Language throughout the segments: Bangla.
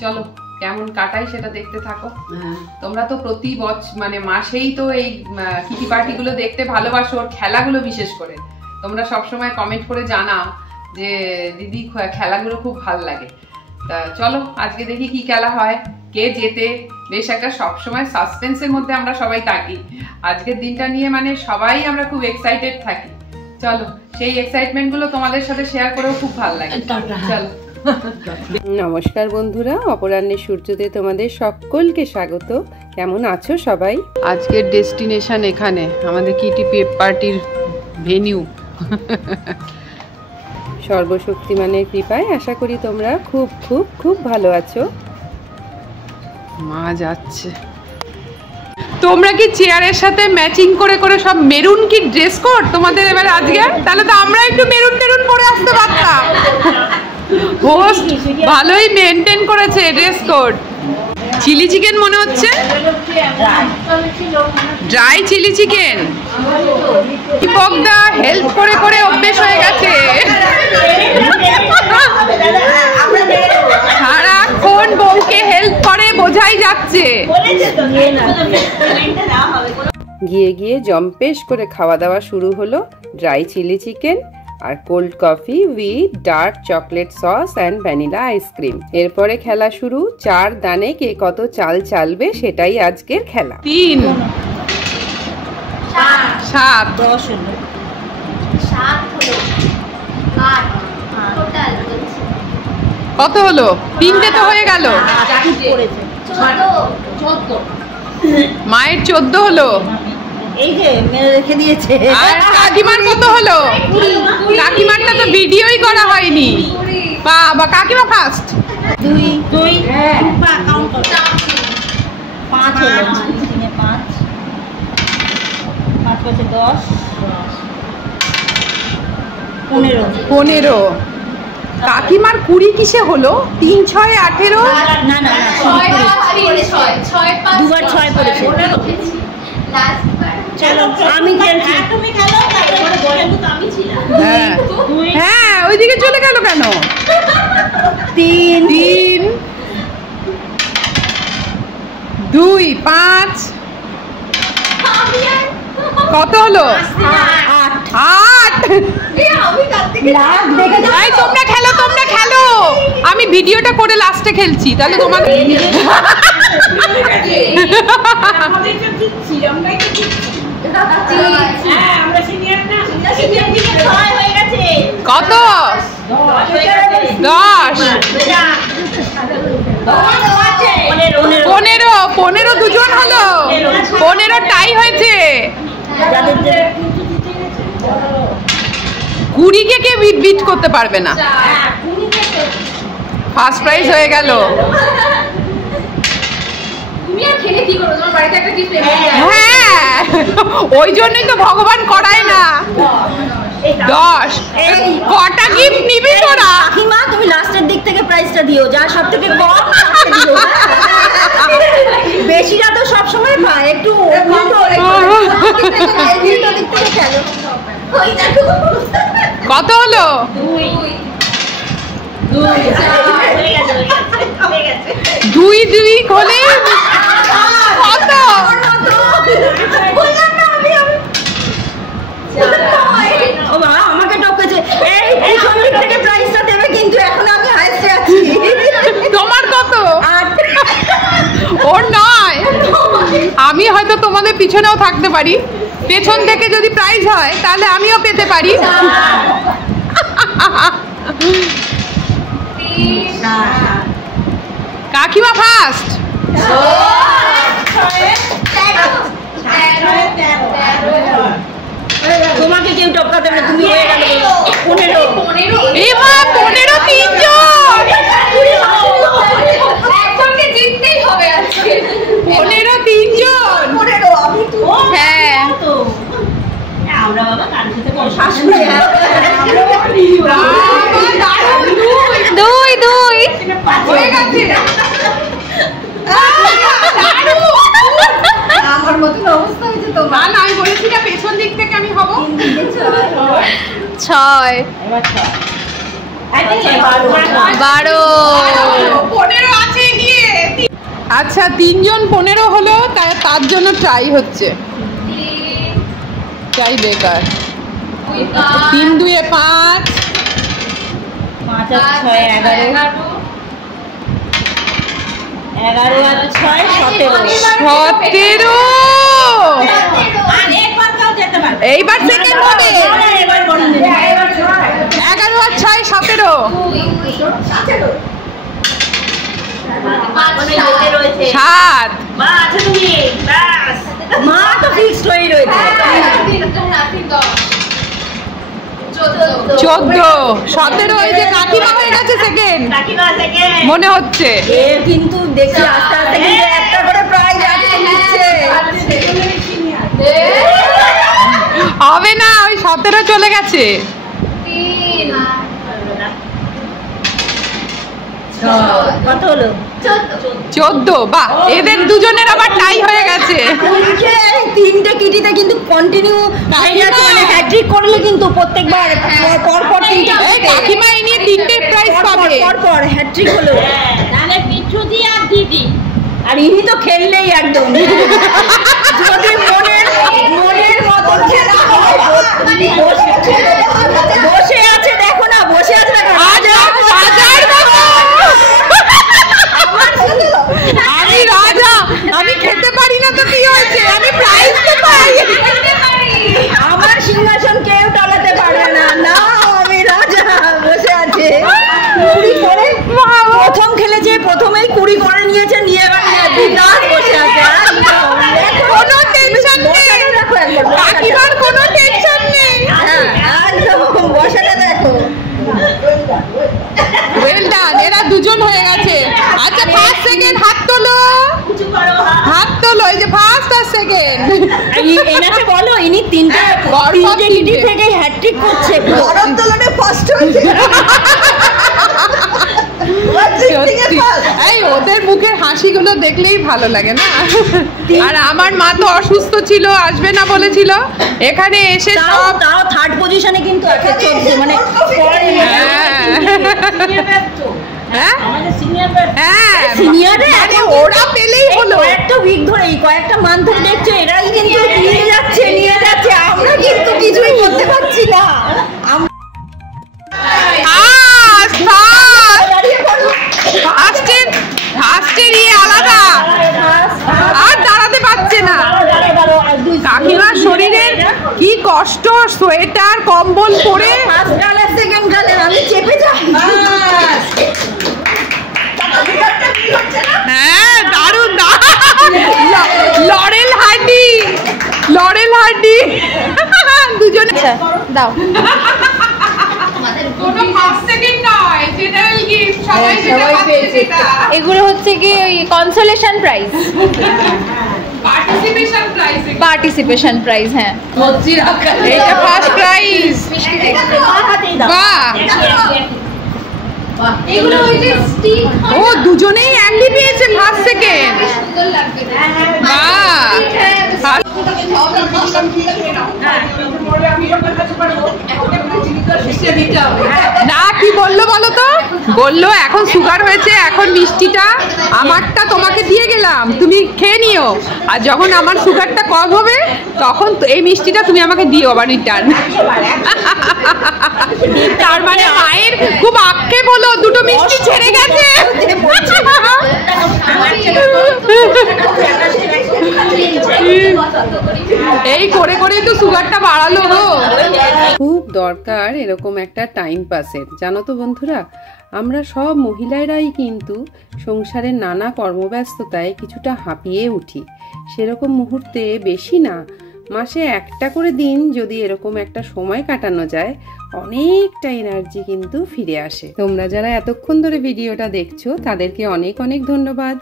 চলো কেমন কাটাই সেটা দেখতে থাকো। তোমরা তো প্রতি বছর মানে মাসেই তো এই কিটি পার্টি গুলো দেখতে ভালোবাসো, ওর খেলাগুলো বিশেষ করে তোমরা সবসময় কমেন্ট করে জানাও যে দিদি খেলাগুলো খুব ভালো লাগে। তা চলো আজকে দেখি কি খেলা হয়, কে জেতে। বেশ একটা সবসময় সাসপেন্সের মধ্যে আমরা সবাই থাকি, আজকের দিনটা নিয়ে মানে সবাই আমরা খুব এক্সাইটেড থাকি। চলো সেই এক্সাইটমেন্ট গুলো তোমাদের সাথে শেয়ার করেও খুব ভালো লাগে। চলো। নমস্কার বন্ধুরা, অপরাহ্নের সূর্যোদয়ে তোমাদের সকলকে স্বাগত। কেমন আছো সবাই? আজকের ডেস্টিনেশন এখানে আমাদের কিটি পার্টির ভেনিউ। সর্বশক্তিমানের কৃপায় আশা করি তোমরা খুব খুব খুব ভালো আছো। মা যাচ্ছে। তোমরা কি চেয়ারের সাথে ম্যাচিং করে করে সব মেরুন কি ড্রেস কোড তোমাদের এবারে আজকে? তাহলে তো আমরা একটু মেরুন মেরুন পরে আসতে পারতাম। হোস্ট ভালোই মেনটেন করেছে ড্রেস কোড। চিলি চিকেন মনে হচ্ছে, ড্রাই চিলি চিকেন। দীপকদা হেল্প করে করে অভ্যেস হয়ে গেছে, সারাক্ষণ বউকে হেল্প করে বোঝাই যাচ্ছে। গিয়ে গিয়ে জম্পেশ করে খাওয়া দাওয়া শুরু হলো। ড্রাই চিলি চিকেন আর cold coffee with dark chocolate sauce and vanilla ice cream. এরপরে খেলা শুরু, 4 দানে কে কত চাল চালবে সেটাই আজকের খেলা। 3 7 10 হলো, 7 হলো, 8 টোটাল কত হলো? 3টে তো হয়ে গেল। মায়ের 14 হলো। এই যে মেরে রেখে দিয়েছে। আর কাকিমার কত হলো? কাকিমারটা তো ভিডিওই করা হয়নি। বাবা কাকিমা ফার্স্ট। 2 2 পা কাউন্ট করো। 5 হলো, 3 এ 5 5 পাঁচে 10 15 15। কাকিমার 20 কিসে হলো? 3 6 18। না না 6 দুবার 6 পড়েছে। চলো আমি খেলছি, তুমি খেলো। আমি ছিলাম। হ্যাঁ ওইদিকে চলে গেল কেন? 3 2 5 কত হলো? 8 তোমরা খেলো তোমরা খেলো, আমি ভিডিওটা করে লাস্টে খেলছি। তাহলে তোমাদের কত? 10 15 15 দুজন হলো, 15 টাই হয়েছে। 20কে কে বিট করতে পারবে না। ফার্স্ট প্রাইজ হয়ে গেল। হ্যাঁ ওই জন্যই তো ভগবান করায় না। 10 কটা গিফট নিবি তোরা? কাকিমা তুমি লাস্টের দিক থেকে প্রাইসটা দিও, যা সবথেকে কম দিও। বেশিটা তো সব সময় পায়, একটু কত হলো? 2 2 হলে কত? ও বাবা আমাকে টপকেছে। এই সমিত থেকে প্রাইসটা দেবে, কিন্তু এখন আমি হাইস্টে আছি। তোমার কত? 8। ওর নয়, আমি হয়তো তোমাদের পিছনেও থাকতে পারি। পেছন থেকে যদি প্রাইজ হয় তাহলে আমিও পেতে পারি। কাকিমা ফার্স্ট। তোমাকে কেউ টপকাতে না, তুমি হয়ে গেল 15। 15 তিনজন, একজনকে জিততেই হবে আজকে। 15 তিনজন। হ্যাঁ আমরা বাবা কার সাথে শ্বাস করে 2 2 হয়ে গেছে। আমার মতন অবস্থা হয়েছে তো। না না আমি বলেছি না পেছন দিক থেকে আমি হব। 6 এবার 6 15 আছে গিয়ে। আচ্ছা 3 জন 15 হলো, তার জন্য ট্রাই হচ্ছে, ট্রাই বেকার। 3 2 এ 5, 5 আর 6 11, 11 আর 6 17। এইবার সেকেন্ড হবে। 11 আর 6 17। 7। মা তো ফিক্সড হয়ে রয়েছে। 14 17। এই যে কাকিমা হয়ে গেছে সেকেন্ড মনে হচ্ছে। কিন্তু দেখি আস্তে আস্তে কিন্তু একটা করে প্রাইজ দিচ্ছে। হবে না, ওই 17 চলে গেছে। কত হলো? 14। বাহ, এদের দুজনের আবার টাই হয়ে গেছে। 3টে কিটিতে কিন্তু কন্টিনিউ মানে হ্যাট্রিক করলে কিন্তু প্রত্যেকবার পরপর 3টে। কাকিমা এই নিয়ে 3টে প্রাইজ পাবে। পরপর হ্যাট্রিক হলো। তাহলে পিঠু দি আর দিদি আর ইনি তো খেললেই একদম। যদি মনের মতো খেলা হয়। বসে আছে দেখো না, বসে আছে দেখো। আমি রাজা, আমি খেতে পারি না তো কি হয়েছে, আমি প্রাইজ তো পাই। আমার সিংহাসন কেউ টানাতে পারবে না। না, আমি রাজা, বসে আছে। প্রথম খেলেছে, প্রথমেই 20 করে নিয়েছে, নিয়ে এবার বসে আছে। কোনো টেনশন নেই, কাকিমার কোনো টেনশন নেই। একদম বসাটা দেখো। ওয়েল ডান, এরা দুজন হয়ে গেছে। আচ্ছা ফার্স্ট সেকেন্ড হাত তোলো, হাত তোলো। এই যে ফার্স্ট আর সেকেন্ড। এনাকে বলো, ইনি 3টে কিটি থেকে হ্যাট্রিক করছে। ভারোত্তোলনে ফার্স্ট হয়েছে। এই ওদের মুখের হাসিগুলো দেখলেই ভালো লাগে না? আর আমার মা তো অসুস্থ ছিল, আসবে না বলেছিল, এখানে এসে সব তাও থার্ড পজিশনে কিন্তু আছে, মানে ওরা পেলেই হলো। একটা উইক ধরে, কয়েকটা মান্থ ধরে দেখছো এরাই কিন্তু নিয়ে যাচ্ছে। আমরা কিন্তু কিছুই করতে পারছি না। ফার্স্টের আলাদা, আর দাঁড়াতে পারছে না। কাকিমার শরীরের কি কষ্ট, সোয়েটার কম্বল পরে। সেকেন্ড গালে আমি চেপে যাই। হ্যাঁ দারুণ। লরেল হার্ডি দুজনে দাও। এগুলো হচ্ছে কি ওই কনসোলেশন প্রাইজ, পার্টিসিপেশন প্রাইজ। হ্যাঁ, এটা ফার্স্ট প্রাইজ। বাহ, এগুলো ওই যে স্টিক। ও দুজনেই একই পেয়েছে ফার্স্ট সেকেন্ড। বাহ, না কি বললো বলো তো? বললো এখন সুগার হয়েছে, এখন মিষ্টিটা আমারটা তোমাকে দিয়ে গেলাম, তুমি খেয়ে নিও, আর যখন আমার সুগারটা কম হবে তখন এই মিষ্টিটা তুমি আমাকে দিও আবার রিটার্ন। তার মানে মায়ের খুব আক্ষেপ হলো, দুটো মিষ্টি ছেড়ে গেছে। এই করে করেই তো সুগারটা বাড়ালো গো। খুব দরকার এরকম একটা টাইম পাসের, জানো তো বন্ধুরা। আমরা সব মহিলারাই কিন্তু সংসারের নানা কর্মব্যস্ততায় কিছুটা হাঁপিয়ে উঠি। সেরকম মুহূর্তে বেশি না, মাসে একটা করে দিন যদি এরকম একটা সময় কাটানো যায়, অনেকটা এনার্জি কিন্তু ফিরে আসে। তোমরা যারা এতক্ষণ ধরে ভিডিওটা দেখছো তাদেরকে অনেক অনেক ধন্যবাদ।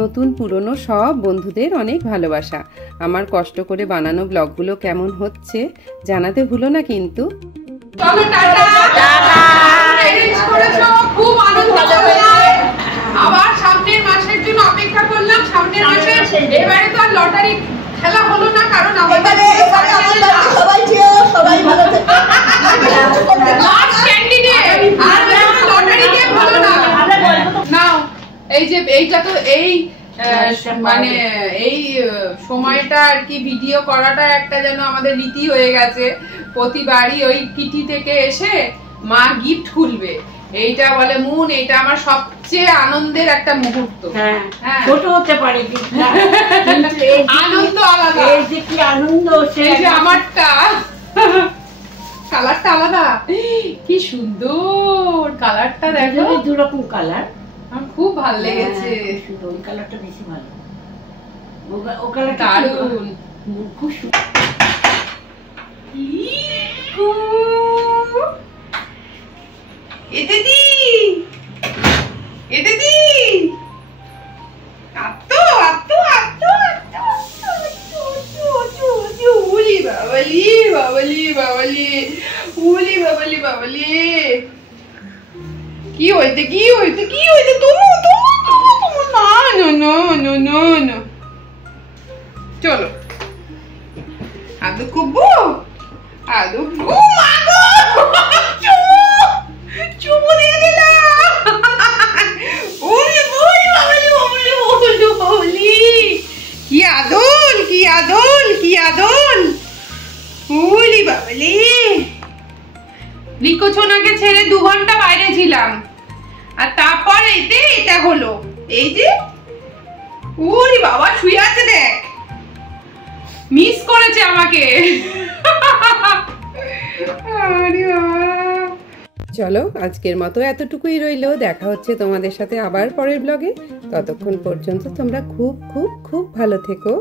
নতুন পুরনো সব বন্ধুদের অনেক ভালোবাসা। আমার কষ্ট করে বানানো ব্লগগুলো কেমন হচ্ছে জানাতে ভুলো না কিন্তু। চলো টাটা। খুব আনন্দ হয়েছে। আবার সামনের মাসের জন্য অপেক্ষা করলাম। সামনের মাসে এবারে তো আর লটারি খেলা হলো না, কারণ আমাদের সবাই ভালো থাকে। এই যে এইটা তো এই মানে এই সময়টা আর কি ভিডিও করাটা একটা যেন আমাদের রীতি হয়ে গেছে। প্রতিবারই ওই কিটি থেকে এসে মা গিফট খুলবে, এইটা বলে মুন এইটা আমার সবচেয়ে আনন্দের একটা মুহূর্ত। ছোট হতে পারে আনন্দ আলাদা, এই যে কি আনন্দ, সেই যে আমারটা কালারটা আলাদা, কি সুন্দর কালারটা দেখো, দু রকম কালার, আমার খুব ভালো লেগেছে। ওই কালারটা বেশি ভালো, ও কালারটা দারুণ, খুব সুন্দর। এতে দি এতে দি আত্তো আত্তো আত্তো উলি বাবালি বাবালি বাবালি উলি বাবালি বাবালি, কি হইতে কি হইতে কি হইতে তুমি না না না না না না, চলো আদু কুবু আদু মাগো চুমু দিয়ে দিলা, ওলি ওলি বাবালি ওলি ওলি ওলি, কি আদল কি আদল কি আদল, ওলি বাবালি। রিকো ছোনাকে ছেড়ে 2 ঘন্টা বাইরে ছিলাম, আর তারপর এতে এটা হলো, এই যে ওরে বাবা শুয়ে আছে দেখ, মিস করেছে আমাকে। চলো আজকের মতো এতটুকুই রইলো, দেখা হচ্ছে তোমাদের সাথে আবার পরের ব্লগে। ততক্ষণ পর্যন্ত তোমরা খুব খুব খুব ভালো থেকো।